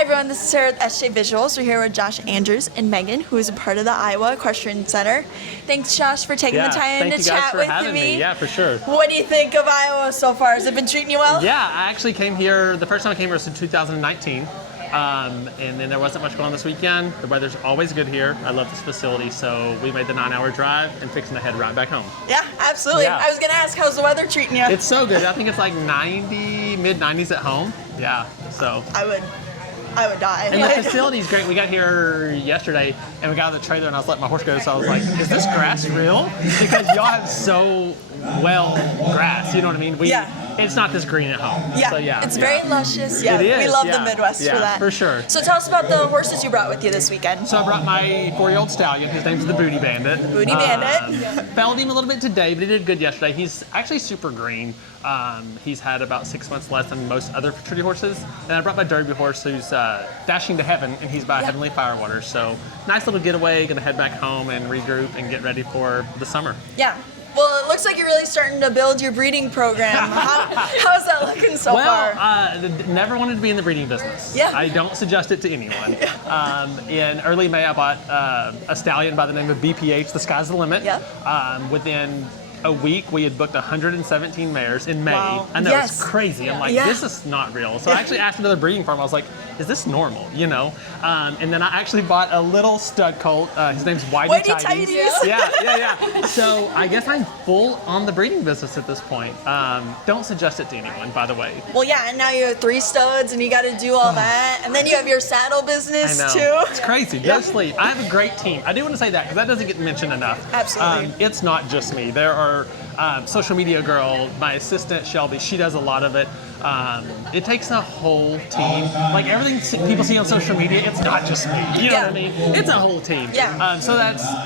Hi everyone, this is Sarah with SJ Visuals. We're here with Josh Andrews and Megan, who is a part of the Iowa Equestrian Center. Thanks, Josh, for taking the time to chat with me. Yeah, for sure. What do you think of Iowa so far? Has it been treating you well? Yeah, I actually came here, the first time I came here was in 2019. And then there wasn't much going on this weekend. The weather's always good here. I love this facility, so we made the 9-hour drive and fixing to head right back home. Yeah, absolutely. Yeah. I was going to ask, how's the weather treating you? It's so good. I think it's like 90, mid-90s at home. Yeah, so. I would die. And the facility's great. We got here yesterday, and we got out of the trailer, and I was letting my horse go, so I was like, is this grass real? Because y'all have so well grass, you know what I mean? It's not this green at home. Yeah, so, yeah it's very luscious. Yeah, it is. We love the Midwest for that. For sure. So tell us about the horses you brought with you this weekend. So I brought my 4-year-old stallion. His name's the Booty Bandit. Booty Bandit. Felled him a little bit today, but he did good yesterday. He's actually super green. He's had about 6 months less than most other Trudy horses. And I brought my Derby horse who's dashing to heaven, and he's by Heavenly Firewater. So nice little getaway, gonna head back home and regroup and get ready for the summer. Yeah. Well, it looks like you're really starting to build your breeding program. How's that looking so far? Never wanted to be in the breeding business. Yeah. I don't suggest it to anyone. In early May, I bought a stallion by the name of BPH, The Sky's the Limit. Yeah. Within a week, we had booked 117 mares in May. Wow. I know, it's crazy. I'm like, Yeah. this is not real. So I actually asked another breeding farm. I was like, is this normal, you know? And then I actually bought a little stud colt. His name's Whitey Tighties. Yeah. So I guess I'm full on the breeding business at this point. Don't suggest it to anyone, by the way. Well, yeah, and now you have 3 studs, and you got to do all that, and then you have your saddle business I know. too. It's crazy. Go to sleep. I have a great team. I do want to say that because that doesn't get mentioned enough. Absolutely. It's not just me. There are social media girl, my assistant Shelby. She does a lot of it. It takes a whole team. Like everything people see on social media, it's not just me. You know what I mean? It's a whole team. Yeah. So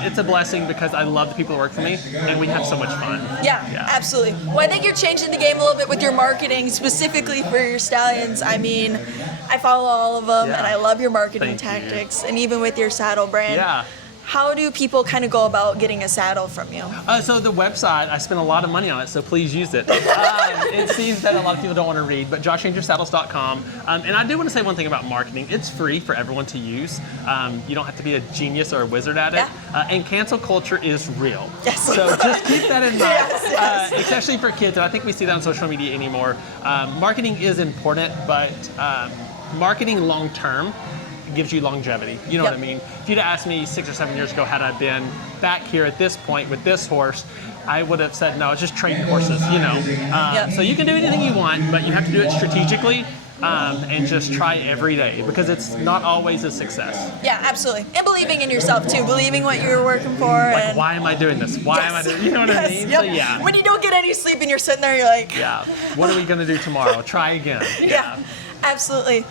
it's a blessing because I love the people who work for me, and we have so much fun. Yeah, absolutely. Well, I think you're changing the game a little bit with your marketing, specifically for your stallions. I mean, I follow all of them, and I love your marketing tactics, and even with your saddle brand. Yeah. How do people kind of go about getting a saddle from you? So the website, I spent a lot of money on it, so please use it. It seems that a lot of people don't want to read, but joshangersaddles.com. And I do want to say one thing about marketing. It's free for everyone to use. You don't have to be a genius or a wizard at it. And cancel culture is real. Yes. So just keep that in mind, especially for kids. And I think we see that on social media anymore. Marketing is important, but marketing long term gives you longevity. You know what I mean? If you'd asked me 6 or 7 years ago had I been back here at this point with this horse, I would have said, no, it's just trading horses, you know? So you can do anything you want, but you have to do it strategically and just try every day because it's not always a success. Yeah, absolutely. And believing in yourself too, believing what you're working for. Like, why am I doing this? Why am I doing You know what I mean? Yep. So yeah. When you don't get any sleep and you're sitting there, you're like, what are we going to do tomorrow? Try again. Yeah, absolutely.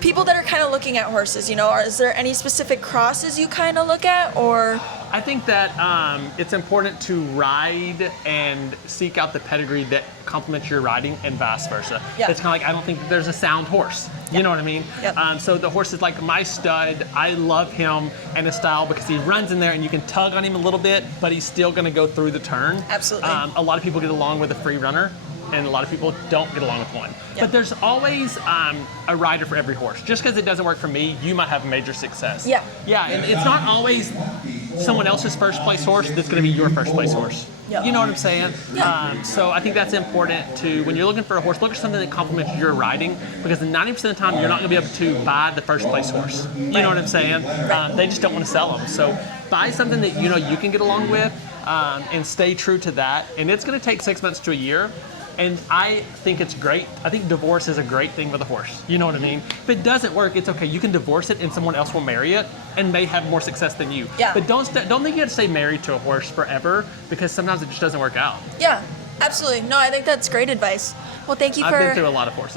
People that are kind of looking at horses, you know, is there any specific crosses you kind of look at, or? I think that it's important to ride and seek out the pedigree that complements your riding and vice versa. It's kind of like, I don't think there's a sound horse. You know what I mean? So the horse is like my stud. I love him and his style because he runs in there and you can tug on him a little bit, but he's still going to go through the turn. Absolutely. A lot of people get along with a free runner, and a lot of people don't get along with one. But there's always a rider for every horse. Just because it doesn't work for me, you might have major success. Yeah, and it's not always someone else's first place horse that's going to be your first place horse. You know what I'm saying? So I think that's important to, when you're looking for a horse, look for something that complements your riding, because 90% of the time you're not going to be able to buy the first place horse. You know what I'm saying? They just don't want to sell them. So buy something that you know you can get along with and stay true to that. And it's going to take 6 months to a year. And I think it's great. I think divorce is a great thing with a horse. You know what I mean? If it doesn't work, it's okay. You can divorce it and someone else will marry it and may have more success than you. But don't think you have to stay married to a horse forever, because sometimes it just doesn't work out. Yeah, absolutely. No, I think that's great advice. Well, thank you for... I've been through a lot of horses.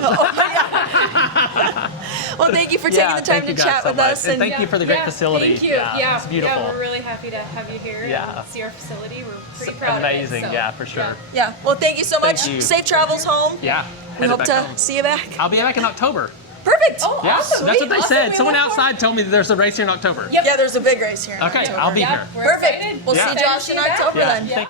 Well, thank you for taking the time to chat with us. And thank you for the great facility. Thank you. It's beautiful. Yeah, we're really happy to have you here and see our facility. We're pretty proud amazing. of it. So, for sure. Yeah, well, thank you so much. Safe travels home. We hope to see you back. I'll be back in October. Perfect. Oh, awesome. That's what they said. Someone outside told me that there's a race here in October. Yeah, there's a big race here in October. Okay, I'll be here. Perfect. We'll see Josh in October then.